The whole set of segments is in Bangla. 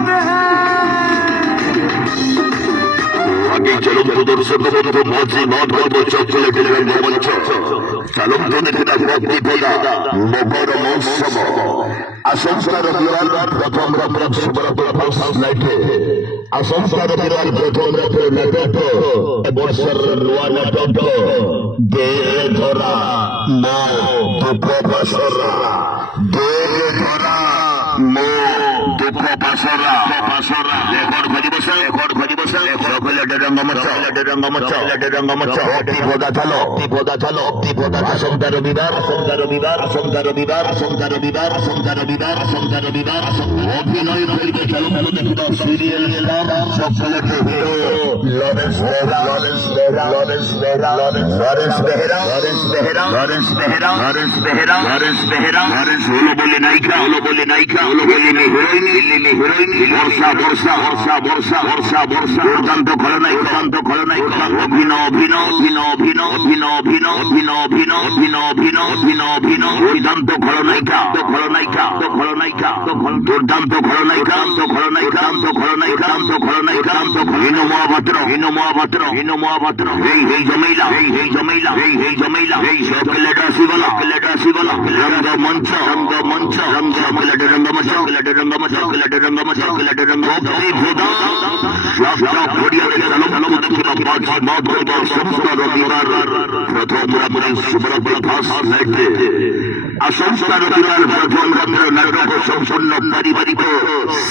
होते हैं। আগে চলম তো দর্শক বন্ধু মাঝি মাঠ হইব চকলেটের রঙ্গমঞ্চ চলম তো দেখে ভক্তি পদা মকর মহোৎসব আশঙ্কা রবিবার প্রথম রাত্র ফার্স্ট নাইটে আশঙ্কা রবিবার প্রথম রাত্রে নাটক বর্ষার নূয়া নাটক দে ধরা মো দুঃখ বাসরা দে ধরা মো দুঃখ বাসরা বাসরা লেখর খোঁজি বসে সকলে রঙ্গমঞ্চ পদা চলো আশঙ্কা রবিবার অভিনয় করিবে চলম তো সিরিয়াল সকলে লরেন্স বেহেরা হলো বলে নায়িকা হলো বলে হিরোইন বর্ষা দুর্দান্ত খলনায়িক দুর্দান্ত খলনায়িকা হিনো মহাপাত্র এই জমেইলা এই সকলে আসিবলা রঙ্গমঞ্চ আশঙ্কা রবিবার প্রথম রাত্র নাটক সম্পন্ন পারিবারিক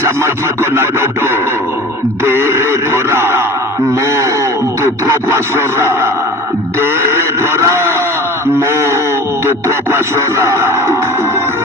সামাজিক নাটক দে ধরা মো দুঃখ পাশরা দে ধরা মো দুঃখ পাশরা।